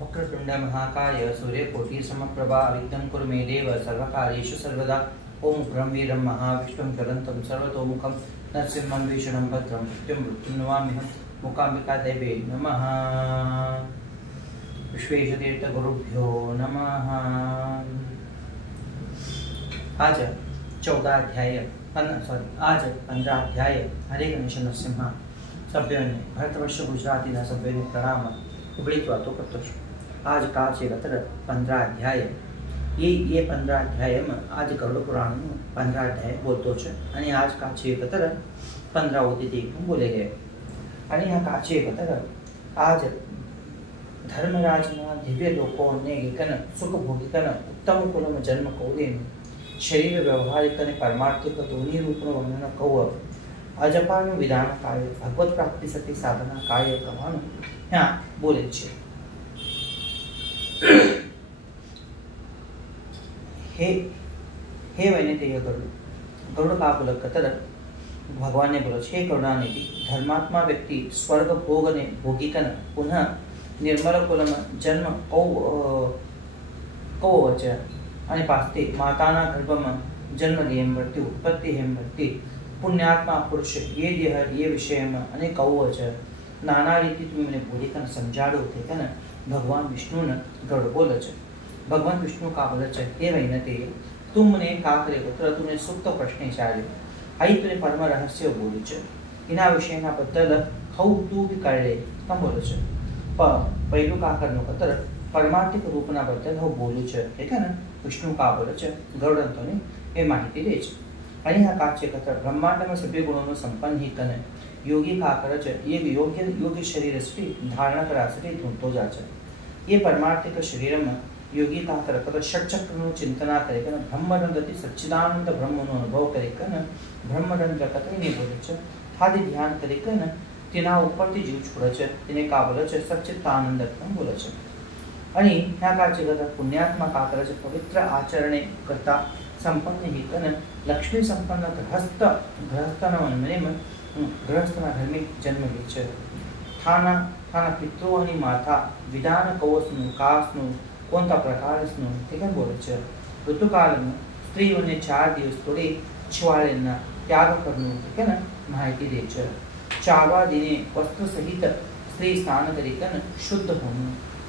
वक्रतुंड महाकाय सूर्यकोटि समप्रभा विघ्नं कुरु मे देव सर्वकार्येषु सर्वदा। ओं ब्रह्मीरं महाविष्णुं ज्वलन्तं सर्वतोमुखं नरसिंहं भीषणं भद्रं मृत्युं नमाम्यहं। मूकाम्बिकादेवी नमः। विश्वेशतीर्थगुरुभ्यो नमः। आज 14 अध्याय आज 15 अध्याय हरे गणेश नरसिंह सभ्योने भारतवर्ष गुजराती सभ्योने प्रणाम उगड़ी वातो करतो छुं। आज का छे 15 अध्याय ये 15 अध्याय में आज गरुड़ पुराण 15 अध्याय बोलतो छे आणि आज का छे 15 तिथी बोले गए आणि ह्या का छे आज धर्मराजना दिव्य लोकोने एकन सुख भोगिकन उत्तम कुलम जन्म कौदेनु शरीर व्यवहारिक અને પરમાર્થિક दोन्ही रूपનું વર્ણન કહું અજપાનું વિધાન કાર્ય ભગવત પ્રાપ્તિ સતી સાધના કાર્ય કહેવાનું ત્યાં બોલે છે। हे वैनेतेय गरुड़ का बोलक कतर भगवान ने बोलो छे करुणानिधि धर्मात्मा व्यक्ति स्वर्ग भोग ने भोगिकन पुनः निर्मल कुलम जन्म कौ वचे અને પાસ્તે માતાના ગર્ભમાં જન્મ લેમ વર્તી ઉત્પત્તિ હેમ વર્તી પુણ્યાત્મા પુરુષ ये देह ये विषयમાં અને કહો છે નાના રીતે તમે મને બોલી કન સમજાડો તે કન ભગવાન વિષ્ણુને ગરુડ બોલે છે। ભગવાન વિષ્ણુ કા બોલે છે हे वैनते तुमने का करे पुत्र तुमने સુપ્ત પ્રશ્ન ચાલ્યો आई तुने परम रहस्य બોલ્યું છે એના વિષયના બદલ હઉ તું બી કરે તમ બોલે છે પહેલું કા કરનો કતર परमार्थिक रूपना बद्दल हो बोलू छे ठीक है ना विष्णु का बोले छे गरुड़ंतोनी ए माहिती दे छे। आणि हा काचे कतर ब्रह्मांड में सभी गुणों संपन्न ही कने योगी का करे छे ये योग्य शरीर से धारण करा सके ढूंढतो जा छे। ये परमार्थिक शरीर में योगी का करे कतर षटचक्र नु चिंतना करे कने ब्रह्मरंगति सच्चिदानंद ब्रह्म नो अनुभव करे कने ब्रह्मरंग कतई नहीं बोले छे खाली ध्यान करे कने तेना उपरથી જીવ છોડે છે તેને કા બોલે છે સચ્ચિદાનંદ બોલે છે। आणि ह्या काळचे करता पुण्यात्मा का करायचे पवित्र आचरणे करता संपन्न ही कन लक्ष्मी संपन्न गृहस्थना म्हणजे गृहस्थना धर्मी जन्म घ्यायचे। थाना पितृ आणि माता विधान कवचनु कासनु कोणता प्रकारसनु ठीक आहे बोलायचे। ऋतुकालन स्त्रीઓને 4 દિવસ થોડી છવાળેના त्याग करनु ठीक आहे ना माहिती द्यायचे। 4व्या दिने वस्त्र सहित स्त्री स्नान करीकन शुद्ध होणं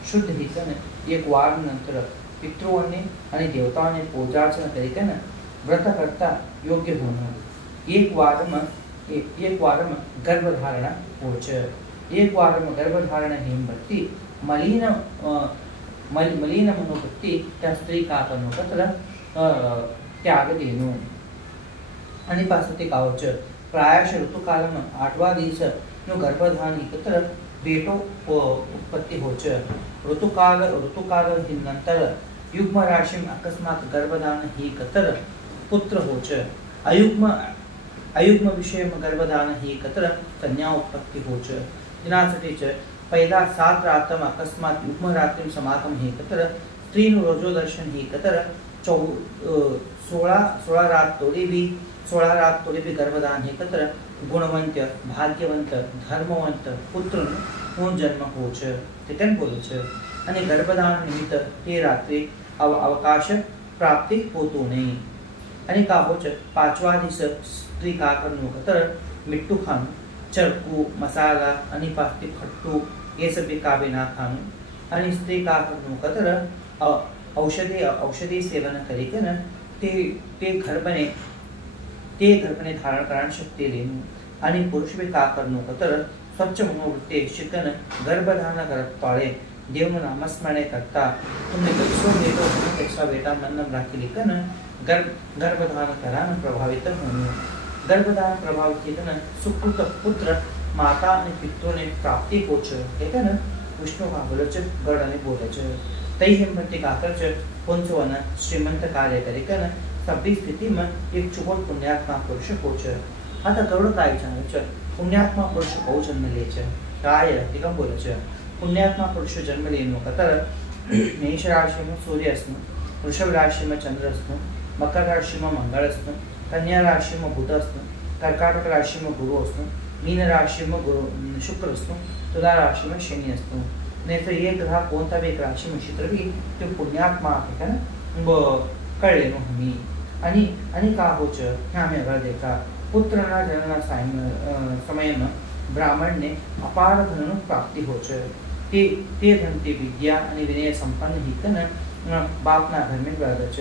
शुद्ध हितन एक वार नंतर पितृओने आणि देवताओने पूजार्चना करीकन व्रत करता योग्य होणं। एक वार में गर्भधारणा होचे। एक वार में गर्भधारणा हिमवती मलिन मनोवृत्ति त्या स्त्री का करनो कतर त्याग देनो आणि पासते कावच प्रायश ऋतुकाल में 8वा दिवस नो गर्भधारण एकत्र बेटो उत्पत्ति होचे। ऋतुकाल नंतर युग्म राशि में अकस्मात गर्भधारण ही कतर पुत्र होचे। अयुग्म विषय में गर्भधारण ही कतर कन्या उत्पत्ति होचे। दिनासाठी पहिला 7 रात्र में अकस्मात युग्म रात्रि समागम ही कतर स्त्री नु रोजो दर्शन ही कतर 16 रात तोड़ी भी गर्भधारण ही कतर गुणवंत भाग्यवंत धर्मवंत पुत्र नो जन्म होचे तेन बोले छे। અને ગર્ભધારણ નિમિત્ત તે રાત્રે અવકાશ પ્રાપ્તિ હોતો નહીં। અને કાબો છે 5વા દિવસ સ્ત્રી કાકરનું કતર મીઠું ખાનું ચરકુ મસાલા અને પાસ્તી ખટ્ટું એ સભી કાબે ના ખાનું અને સ્ત્રી કાકરનું કતર ઔષધિ સેવન કરી કે તે ગર્ભને ધારણ કરવાની શક્તિ લેવું। અને પુરુષ બી કાકરનું કતર स्वच्छ मनोवृत्ति शिकन गर्भधारण करत पाळे देवનું નામસ્મરણે કરતા तुमने बच्चों बेटो पैसा बेटा मन राखी लिखन गर्भधारण करान प्रभावित होणं। गर्भधारण प्रभावित कन सुकृत पुत्र माता અને પિતૃને પ્રાપ્તિ પહોંચે એટલે ને વિષ્ણુ का बोले છે गरुड़ ने बोले છે तई हिमवती का कर पंचवन श्रीमंत कार्य करे कन सभी स्थिति में एक चुगल पुण्यात्मा पुरुष पहुंचे। आता गरुड़ काय जाणे છે पुण्यात्मा पुरुष बहु जन्म ले छे काय एकम बोले छे पुण्यात्मा पुरुष जन्म लेनो कतर मेष राशि में सूर्य अस्नु वृषभ राशि में चंद्र अस्नु मकर राशि में मंगल अस्नु कन्या राशि में बुध अस्नु कर्काटक राशि में गुरु अस्नु मीन राशि में शुक्र अस्नु तुला राशि में शनि अस्नु नाही तर एक ग्रह कोणता बी एक राशी म्हणशी तर बी तो पुण्यात्मा आहे का कळले नो हमी आणि आणि का होच ह्या आम्ही अगर देखा पुत्रना जनना समय में ब्राह्मण ने अपार धन प्राप्ति हो ते धन ते विद्या आणि विनय संपन्न ही कन बापना घर में व्रत छ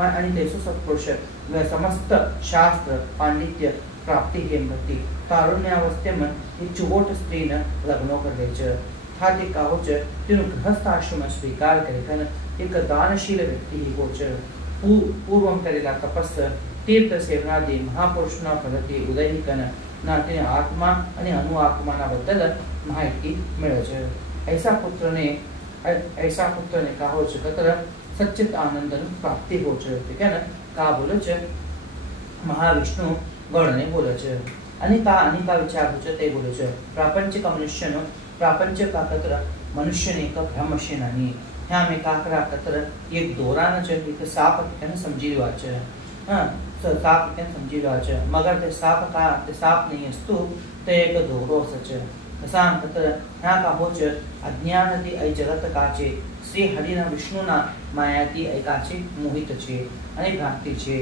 आणि तेसो सत्पुरुष समस्त शास्त्र पांडित्य प्राप्ति हे भक्ति तारुण्यावस्थेમાં एक चुगोट स्त्रीને લગ્નો કરે છે था તે કહો છે તેનું ગૃહસ્થ આશ્રમ સ્વીકાર કરે કન એક દાનશીલ વ્યક્તિ हो છે પૂર્વમ કરેલા તપસ્સ तीर्थ सेवनादी महापुरुषना फलती उदय कन ना तेने आत्मा અને અનુ આત્માના બદલ માહિતી મળે છે ऐसा पुत्रने કહો છે કતર सच्चित आनंदन प्राप्ति हो છે ठीक है ना का बोले છે महाविष्णु गणने बोले છે अनिका विचार हो છે તે बोले છે प्रापंचिक मनुष्यनो प्रापंचिक कतर मनुष्यने का भ्रमशे नाही ह्या में काकरा कतर एक दोरान છે એક સાપ કે સમજી લેવા છે हां साप के समझी रहा है मगर ते साप नहीं असतो ते एक दोरो सच कसा कतर ह्या का होच अज्ञानती ऐ जगत काचे श्री हरिना विष्णुना मायाती ऐ काचे मोहित छे आणि भ्रांति छे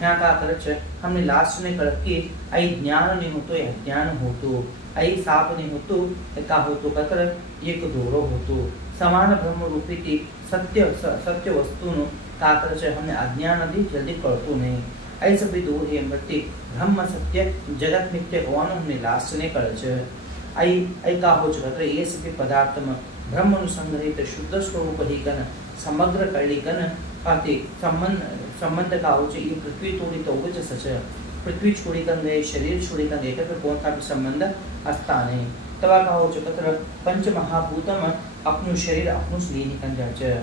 ह्या का करच हमने लास्ट ने कर की ऐ ज्ञान नहीं होतो अज्ञान होतो ऐ साप नहीं होतो का होतो कतर एक दोरो होतो समान ब्रह्म रूपी ती सत्य वस्तुनो का करच हमने अज्ञान आदि जल्दी कळतो नहीं ऐसे भी दूर है मृत्यु ब्रह्म सत्य जगत मिथ्य होવાનું हमने लास्ट ने कळ છે ऐ का हो છે ये सभी पदार्थ में ब्रह्म अनुसंग्रहित शुद्ध स्वरूप ही कन समग्र कळली कन पाते संबंध का हो છે ये पृथ्वी तोड़ी तो उगच सच पृथ्वी छोड़ी कन गए शरीर छोड़ी कन गए तो कौन सा भी संबंध असता नहीं तवा का हो છે कतर पंच महाभूतम अपनु शरीर अपनु स्ली निकन जा છે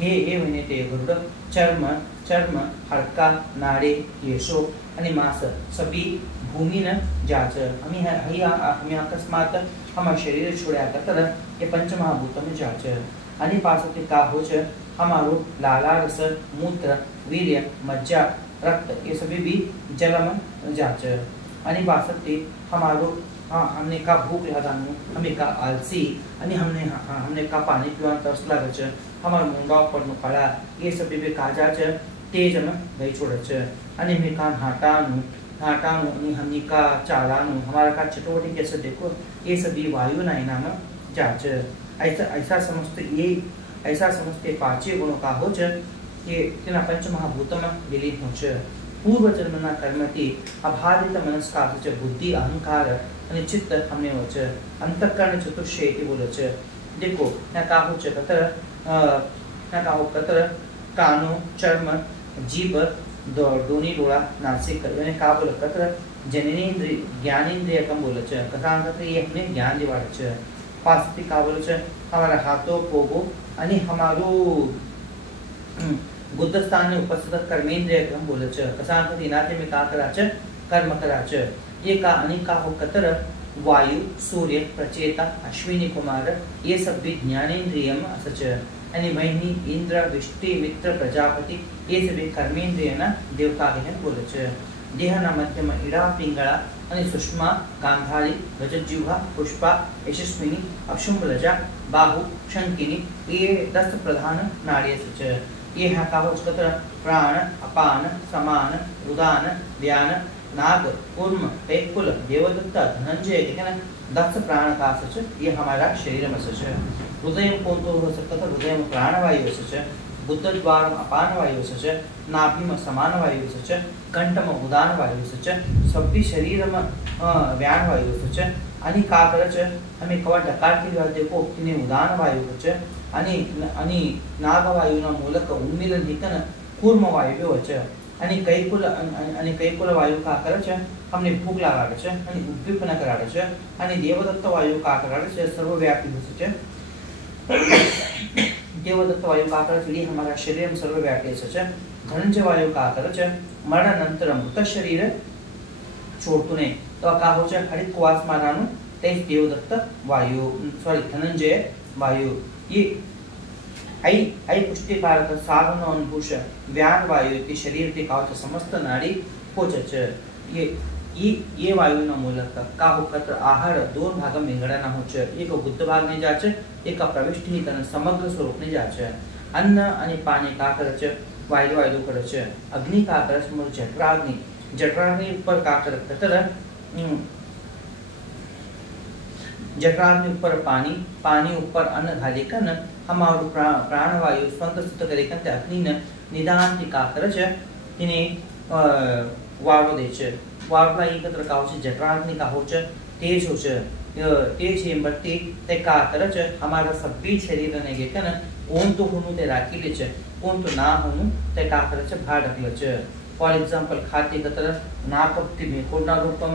हे म्हणे ते गरुड चर्म हाडका नाडे केशो आणि मांस सभी भूमि न जाच हमी अकस्मात हम शरीर छोड्या कतर ये पंच महाभूत में जाच आणि पासते का हो छ हमारो लाला रस मूत्र वीर्य मज्जा रक्त ये सभी भी जल में जाच आणि पासते हमारो हमने का भूख लगानु हमें का आलसी आणि हमने का पानी पीवा तरस लागे छ हमार मुंगा पर नु कळा ये सभी भी काजा छ तेज में गई छोड़े छ आणि हमें का हाटानु आणि हमने का चालानु हमारा का चटोटी कैसे देखो ये सभी वायु नायना में जाच ऐसा समझते पांचों गुणों का हो छ ये तेना पंच महाभूत में विलीन हो छ पूर्व जन्मना कर्मती अबाधित मनस्का छ बुद्धि अहंकार અને ચિત્ત हमने हो छ अंतःकरण चतुष्टय इति बोले छ देखो ना का हो छ कतर कानो चर्म जीभ दोनी डोळा नासिक यानी का बोले कतर जननेन्द्रिय ज्ञानेन्द्रिय कम बोले छ कथा अंत ये हमने ज्ञान दिवाड़े छ पास्ति का बोले छ हमारा हाथों पोगो आणि हमारो गुदस्थान ने उपस्थित कर्मेंद्रिय कम बोले छ कथा अंत दिनाते में का करा छ कर्म करा छ ये का अनेका हो कतर वायु सूर्य प्रचेता अश्विनी कुमार ये सब भी ज्ञानेन्द्रियम असच यानी महिनी इंद्र विष्टि मित्र प्रजापति ये सभी कर्मेंद्रिय ना देवता के बोले छ देहना मध्यम इड़ा पिंगला અને સુષ્મા ગાંધારી રજતજીહ્વા પુષ્પા यशस्विनी अक्षुम्बलजा बाहु शंकिनी ये 10 प्रधान नाड़ियां छ ये है का कतर प्राण अपान समान उदान व्यान नाग कूर्म पेकुल देवदत्त धनंजय है 10 प्राण का सच ये हमारा शरीर में सच हृदय कौन तो हो सकता था हृदय में प्राणवायु सच बुद्ध द्वार अपान वायु सच नाभि में समान वायु सच कंठ में उदान वायु सच सभी शरीर में व्यान वायु सच आणि का करच हमें कवा डकार की देखो तिने उदान वायु सच आणि नाग वायुना मूलक उन्मीलन निकन कूर्म वायु वच आणि कैकुल वायु का करच हमने भूख लगाड़े छ आणि उद्दीपना कराड़े छ आणि देवदत्त वायु का कराड़े छ सर्वव्यापी हो छ देवदत्त वायु का करच लिए हमारा शरीर में सर्वव्यापी छ धनंजय वायु का करच मरणानंतर मृत शरीर छोड़तुने तो का हो छ हरित कुवास मारानु ते देवदत्त वायु सॉरी धनंजय वायु ये आई पुष्टिकारक साधन अनुभूष व्यान वायु के शरीर के कावच समस्त नाड़ी पोचच ये ये वायूना मूलक का होकर आहार दोन भाग विंगडना हो छे। एक गुद्ध भाग ने जा छे, एक प्रविष्टि कन समग्र स्वरूप ने जा छे। अन्न आणि पाणी का करे छे? वायु वायु करे छे। अग्नि का करे छे? जठराग्नि। जठराग्नि ऊपर का करे छे? जठराग्नि ऊपर पानी, पानी ऊपर अन्न घाली कन हमारू प्राणवायु संतुष्ट करे कन ते अग्नि ने निदान की का करे छे? तिने वाळो दे छे। वाळला एकत्र का हो छे? जठराग्नि का हो छे? तेज हो छे। तेज एंबती ते का करे छे? हमारा सभी शरीर ने के कन कोण तो होनु ते राखी ले छे, कोण तो ना होनु ते का करे छे? भार ढकले छे। फॉर एग्जांपल खाते कतर नाकपति मेकोडना रूपम,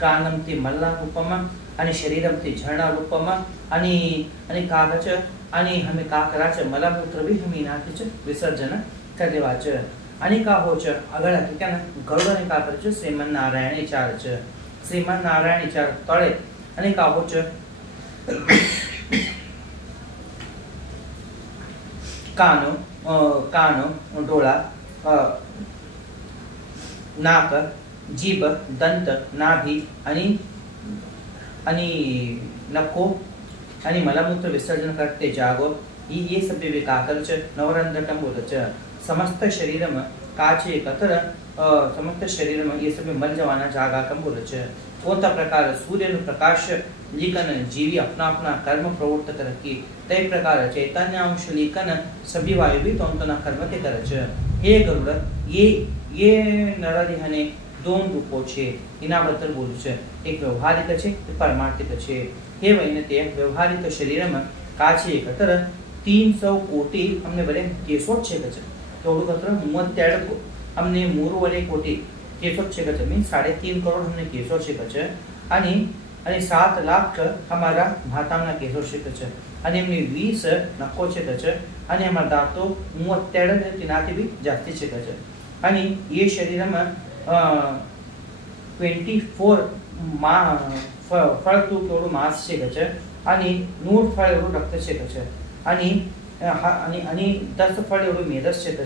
कानमती मल्ला रूपम आणि शरीरमती झरणा रूपम आणि का करे छे? आणि हमें का करा छे? मलमूत्र भी हमें नाखी छे, विसर्जन कर देवा छे। आणि का हो छे? अगळ के न गरुडने का करे छे? श्रीमन नारायण विचार छे। श्रीमन नारायण विचार तळे आणि का हो छे? कानो डोळा, नाक, जीभ, दंत, नाभी आणि नको आणि मलमूत्र विसर्जन करते जागो ये सब भी का करे छे? नवरंध्रकम बोले छे। समस्त शरीर में काचे कतर समस्त शरीर में ये सब मल जवाना जागा कम बोले छे। कोणता प्रकार सूर्य नु प्रकाश लीकन जीवी अपना अपना कर्म प्रवृत्त करकी, ते प्रकार चैतन्य अंश लीकन सभी वायु भी तोंतना कर्म के करे छे। हे गरुड, ये नरदेहने दोन रूपो छे, इनाबद्दल बोलू छे। एक व्यवहारिक छे, एक परमार्थिक छे। हे वैनते व्यवहारिक शरीर में काचे कतर 300 कोटी हमने बरे केसोट छे छे। केवडू कतर 32 हमने 3 कोटी केसोट छे छे, मीन 3.5 करोड़ हमने केसोट छे छे आणि 7 लाख हमारा भातामना केसोट छे छे आणि हमने 20 नक्को छे छे आणि हमारा दातो 32 तिनाती भी जास्ती छे छे आणि ये शरीर में 24 फळ तू केवडू मास छे छे आणि 100 फळ एवढं रक्त छे छे आणि 10 फळ एवढं मेदस छे छे,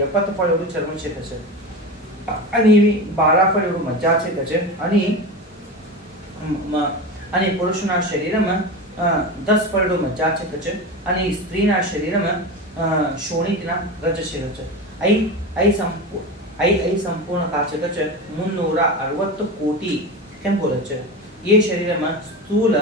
70 फळ एवढं चर्म छे छे आणि 12 फळ एवढं मज्जा छे छे आणि पुरुषना शरीर में 10 फळ एवढं मज्जा छे छे आणि स्त्रीना शरीर में शोणितना रज छे छे। आई संपूर्ण का छे छे 360 कोटी केम बोले छे। ये शरीर में स्थूल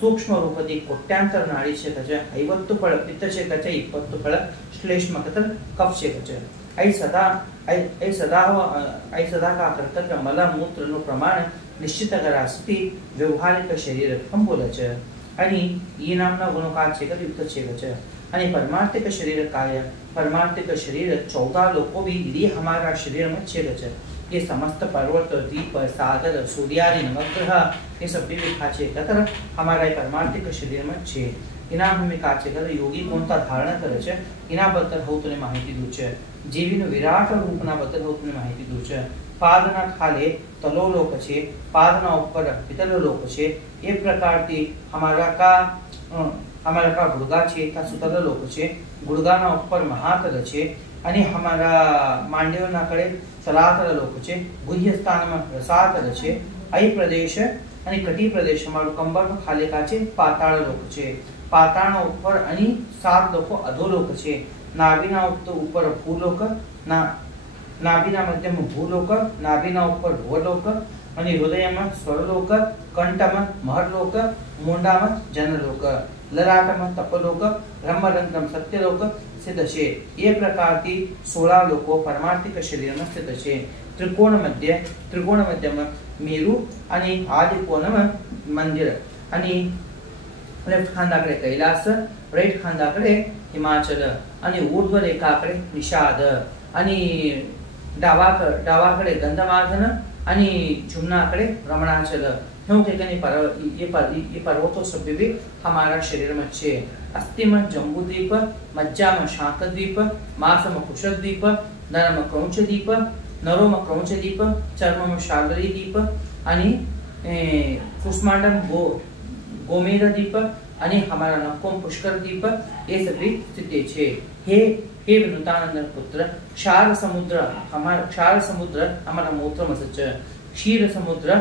सूक्ष्म रूपदी कोट्यांतर नाड़ी छे छे, 50 फळ पित्त छे छे, 20 फळ श्लेष्म कतर कफ छे छे। आई सदा का करता मल मूत्र नु प्रमाण निश्चित करास्ती व्यवहारिक शरीर हम बोले छे आणि ये नामना गुणों का छे के युक्त छे छे आणि परमार्थिक शरीर काय? परमार्थिक शरीर 14 लोको भी यदि हमारा शरीर में छे छे। ये समस्त पर्वत, द्वीप, सागर, सूर्यादि नवग्रह ये सब भी लिखा छे कतर हमारा परमार्थिक शरीर में छे। इना हमें का छे कर योगी कोणता धारणा करे छे इना बद्दल हूँ तने माहिती दू छे। जीवीनु विराट रूपना बद्दल हूँ तने माहिती दू छे। पादना खाले तलो लोक छे, पादना ऊपर पितलो लोक छे। ये प्रकार थी हमारा का गुड़गा छे का सुतल लोक छे, गुड़गाना ऊपर महातल छे आणि हमारा मांडीवना कडे तलातल लोक छे, गुह्य स्थान में रसातल छे। आई प्रदेश आणि कटी प्रदेश हमारो कंबर नो खाली का छे पाताळ लोक छे। पाताळना ऊपर आणि 7 लोको अधोलोक छे। नाभीना ऊपर भूलोक, नाभीना मध्यम भूलोक, नाभीना ऊपर भुवलोक आणि हृदयમાં સ્વરલોક, કંઠમાં મહરલોક, મોંઢામાં જનલોક, લલાટમાં તપલોક, બ્રહ્મરંધ્રમ સત્યલોક स्थित छे। ये प्रकार की 16 लोको परमार्थिक शरीर में स्थित छे। त्रिकोण मध्य में मेरु आणि आदि कोण में मंदिर आणि लेफ्ट खांदाकडे कैलास, राइट खांदाकडे हिमाचल आणि ऊर्ध्व रेखाकडे निषाद आणि डावाकडे गंधमार्दन आणि जुम्नाकडे रमणाचल। ये पर्वतों सब भी हमारा शरीर में छे। अस्थि में जम्बूद्वीप, मज्जा में शाकद्वीप, मांस में कुशद्वीप, नर में क्रौंचद्वीप, नरो में क्रौंचद्वीप, चर्म में शार्दरी द्वीप आणि कुष्मांडम गोमेरद्वीप आणि हमारा नक्कोम पुष्कर द्वीप ये सभी स्थित छे। हे विनुतानंद पुत्र क्षार समुद्र हमारा मूत्र में छे। क्षीर समुद्र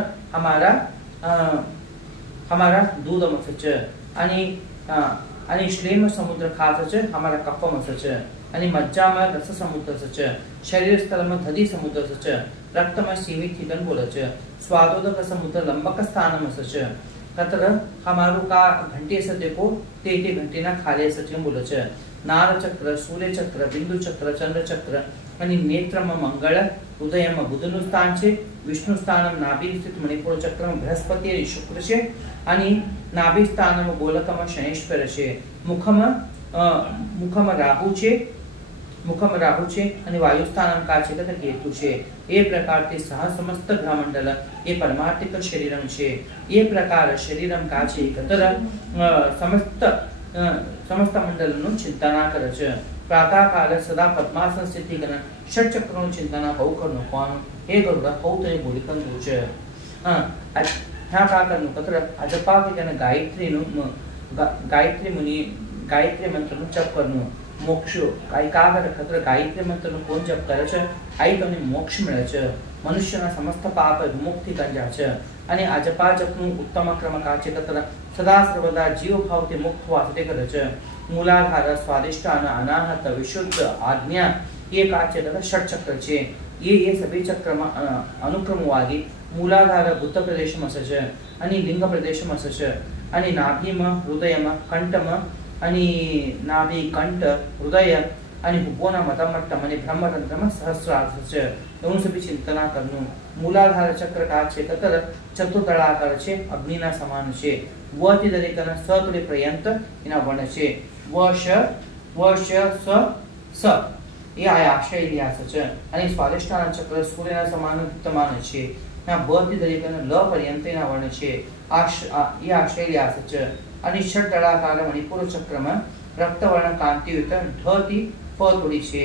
हमारा दूध मसच आणि श्लेम समुद्र खासच हमारा कफ मसच आणि मज्जा में रस समुद्र सच शरीर स्थल में दधी समुद्र सच रक्त में सीमित हितन बोलच स्वादोदक समुद्र लंबक स्थान मसच तत्र हमारो का घंटे से देखो ते घंटे ना खाले सच बोलच नार चक्र सूर्य चक्र बिंदु चक्र चंद्र चक्र आणि नेत्रम मंगळ उदयम बुधनु स्थान છે विष्णु स्थानम नाभि स्थित मणिपुर चक्रम बृहस्पति અને શુક્ર છે आणि नाभि स्थानम गोलकम शनेश्वर છે मुखम राहु છે અને वायु स्थानम का છે तथा केतु છે ये प्रकार ते सह समस्त ग्रह मंडल ये परमार्थिक शरीरम છે ये प्रकार शरीरम का છે तथा समस्त मंडलनु चिंतना કરે છે प्रातः काल सदा पद्मासन स्थिति करन षट चक्रों चिंतना बहु करनो कोण हे गरुड बहु तरी बोलिकन दोच ह्या का करनो कतर अजपा के जन गायत्री मुनि गायत्री मंत्र नु जप करनो मोक्ष काय का कर कतर गायत्री मंत्र नु कोण जप करे છે आई તમને मोक्ष મળે છે मनुष्यना समस्त पाप विमुक्ति कर जा છે અને अजपा जपनु उत्तम क्रम का છે कतर सदा सर्वदा जीव भावते मुक्त वासते करे છે मूलाधार स्वादिष्टान अनाहत विशुद्ध आज्ञा ये काचे तथा षट चक्र छे ये सभी चक्र अनुक्रमವಾಗಿ मूलाधार बुद्ध प्रदेश मसच आणि लिंग प्रदेश मसच आणि नाभि म हृदय म कंठ म आणि नाभि कंठ हृदय आणि भुवन मतमट्टम आणि ब्रह्मरंध्र म सहस्रार्थ एवं सभी चिंतना करनु मूलाधार चक्र का छे कतर चतुर्दळाकार छे अग्निना समान छे व ती दरेकन सतुळे पर्यंत इना वर्ण छे वर्ष स ये आशय इतिहास છે અને સ્વાદિષ્ટાન ચક્ર સૂર્યના સમાન વિદ્યમાન છે ના બથી દરેકન ल पर्यंतના વર્ણ છે ये आशय इतिहास છે અને ષટ દળાકાર મણિપુર ચક્રમાં રક્તવર્ણ કાંતિયુક્ત ઢ થી પ તોડી છે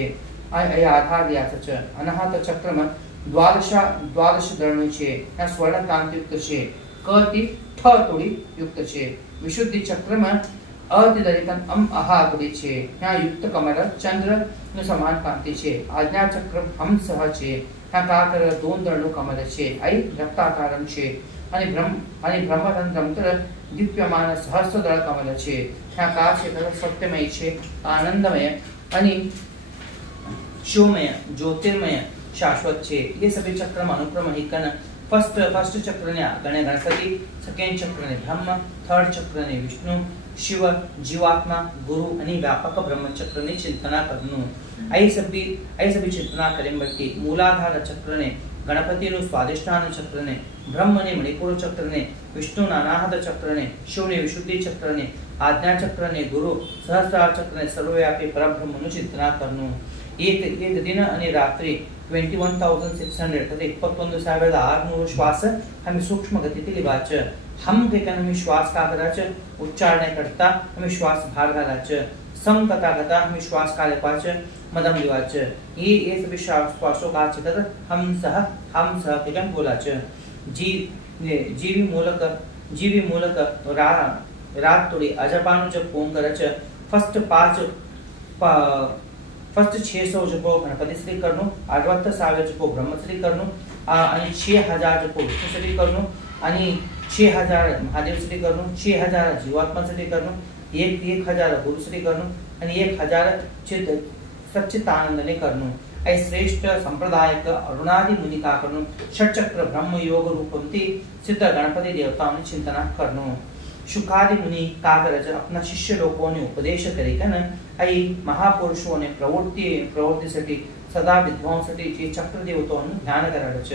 આ આધાર इतिहास છે અનાહત ચક્રમાં द्वादश દળનું છે ના સ્વર્ણ કાંતિયુક્ત છે ક થી ઠ તોડી યુક્ત છે વિશુદ્ધિ ચક્રમાં अतिदरिकन अहा तोड़ी छे यहाँ युक्त कमल चंद्र नु समान कांति छे आज्ञा चक्र हंस छे यहाँ काकर दोन दळनु कमल छे आई रक्ताकारम छे आणि ब्रह्मतंत्र दिव्यमान सहस्र दळ कमल छे यहाँ का छे तर सत्यमय छे आनंदमय आणि शिवमय ज्योतिर्मय शाश्वत छे ये सभी चक्र अनुक्रम हिकन फर्स्ट चक्र ने गणपति सेकंड चक्र ने ब्रह्म थर्ड चक्र ने विष्णु शिव जीवात्मा गुरु आणि व्यापक ब्रह्मचक्र ने चिंतना करनु आई सभी चिंतना करें बल्कि मूलाधार चक्र ने गणपति नु स्वादिष्टान चक्र ने ब्रह्म ने मणिपुर चक्र ने विष्णु अनाहत चक्र ने शिव ने विशुद्धि चक्र ने आज्ञा चक्र ने गुरु सहस्रार चक्र ने सर्वव्यापी परब्रह्म नु चिंतना करनु एक दिन आणि रात्री 21600 तथा 21600 श्वास हमें सूक्ष्म गति થી લેવા છે हम ठिकाणी हमें श्वास का कराच उच्चारण करता हमें श्वास बाहर घालाच सम करता हमें श्वास का लेवाच मदम लेवाच ये सभी श्वासों का छ तर हम सह ठिकाण बोलाच जीवी मूलक रात तोड़ी अजपानु जब फोन करच फर्स्ट 600 जपो गणपति श्री करनु 60,000 जपो ब्रह्मश्री करनु आणि 6000 जपो विष्णुश्री करनु आणि 6000 महादेव श्री करनु 6000 जीवात्मा श्री करनु 1000 गुरु श्री करनु आणि 1000 चित सच्चिदानंद ने करनु ऐ श्रेष्ठ संप्रदायक अरुणादि मुनि का करनु षट चक्र ब्रह्म योग रूपंती सिद्ध गणपति देवताओं ने चिंतना करनु शुकादि मुनि का करज अपना शिष्य लोगों ने उपदेश करिकन ऐ महापुरुषों ने प्रवृत्ति साठी सदा विद्वांसटी जे चक्र देवताओं ध्यान कराडच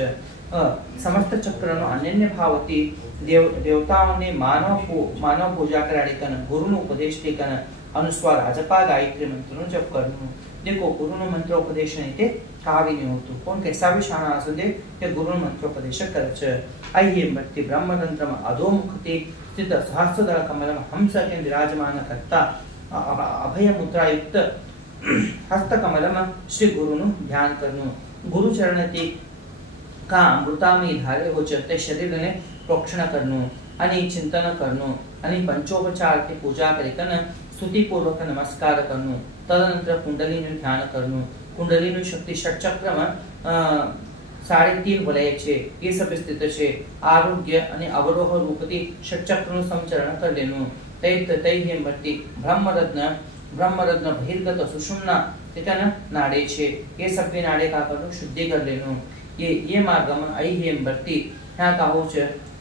समस्त चक्रनो अनन्य भावती देवताओं ने मानव पूजा कराડીकन गुरुનો उपदेश लेकन अनुस्वार अजपा गायत्री मंत्रનો जप करनु देखो गुरुનો मंत्र उपदेश नहीं ते कावी नहीं होतो कोण कैसा भी शाणा असू दे ते गुरुનો मंत्र उपदेश करच आइए भक्ति ब्रह्मतंत्रम अधोमुखते स्थित सहस्रदल कमलम हंस के विराजमान करता अभय मुद्रा युक्त हस्त कमलम श्री गुरुनु ध्यान करनु गुरु चरणती का अमृतामयी धारे हो चलते शरीर ने प्रोक्षण करनु आणि चिंतन करनु आणि पंचोपचार की पूजा करिकन स्तुति पूर्वक नमस्कार करनु तदनंतर कुंडलिनी ध्यान करनु कुंडलिनी शक्ति षट चक्रम 3.5 વલય છે એ સભ્ય સ્થિત છે આરોગ્ય અને અવરોહ રૂપથી ષટચક્રનું સંચરણ કરેલું તૈ વર્તી બ્રહ્મરત્ન બહિર્ગત સુષુમ્ના તેના નાડે છે એ સભ્ય નાડે કાકરનું શુદ્ધિ કરેલું ये मार्गम ऐ वर्ती यहाँ कहो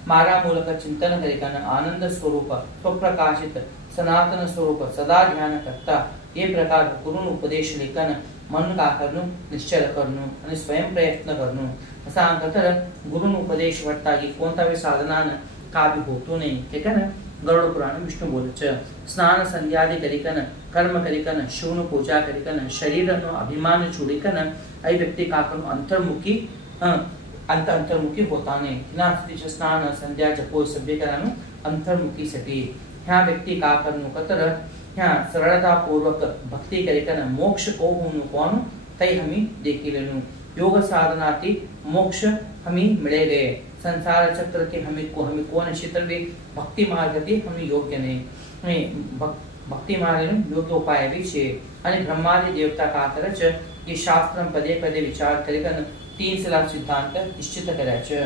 मारा मूलक चिंतन करिकन आनंद स्वरूप स्वप्रकाशित सनातन स्वरूप सदा ध्यान करता ये प्रकार गुरु उपदेश लेखन मन का करनु निश्चय करनु आणि स्वयं प्रयत्न करनु असा अंतर गुरु उपदेश वर्तागी कोणताही साधनान काबी होतो नाही ठीक आहे ना गरुड पुराण विष्णु बोले છે સ્નાન સંધ્યાદિ કરિકન કર્મ કરિકન શિવનું પૂજા કરિકન શરીરનો અભિમાન છોડીકન આ વ્યક્તિ કાકરનું અંતર્મુખી अंतर्मुखी होता नहीं स्थितीचे स्नान संध्या जपो सभ्य करानु अंतर्मुखी साठी ह्या व्यक्ती का करनु कतर ह्या सरलता पूर्वक भक्ति करिकन मोक्ष को होनु कोण तई हमी देखी लेनु योग साधनाति मोक्ष हमी मिले गए संसार चक्र के हमी कोण क्षेत्र में भक्ति मार्ग थी हमी योग्य नहीं भक्ति मार्ग योग्य उपाय भी छे અને બ્રહ્માદિ દેવતા का કરે છે ये शास्त्र पदे पदे विचार करिकन 3 सला सिद्धांत निश्चित કર્યા છે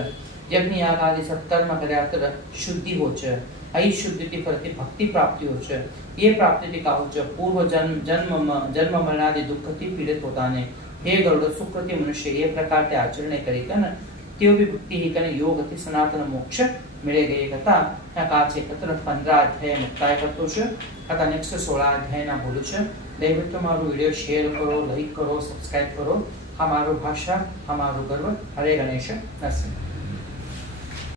यज्ञ याग आदि सत्कर्म કર્યા तर शुद्धि हो છે आई शुद्धि की प्रति भक्ति प्राप्ति हो છે ये प्राप्ति का हो છે पूर्व जन्म मरणादि दुख થી पीड़ित होता ने हे गरुड़ सुकृति मनुष्य ये प्रकार के आचरण करिकन त्यो भी भक्ति ही कने योग થી सनातन मोक्ष मिले गए कथा या काचे कतर 15 अध्याय मुक्ताय करतो છે कथा नेक्स्ट 16 अध्याय ना बोलू છે दयविಟ್ಟು मारो वीडियो शेयर करो लाइक करो सब्सक्राइब करो हमारो भाषा हमारो गर्व हरे गणेश नरसिंह।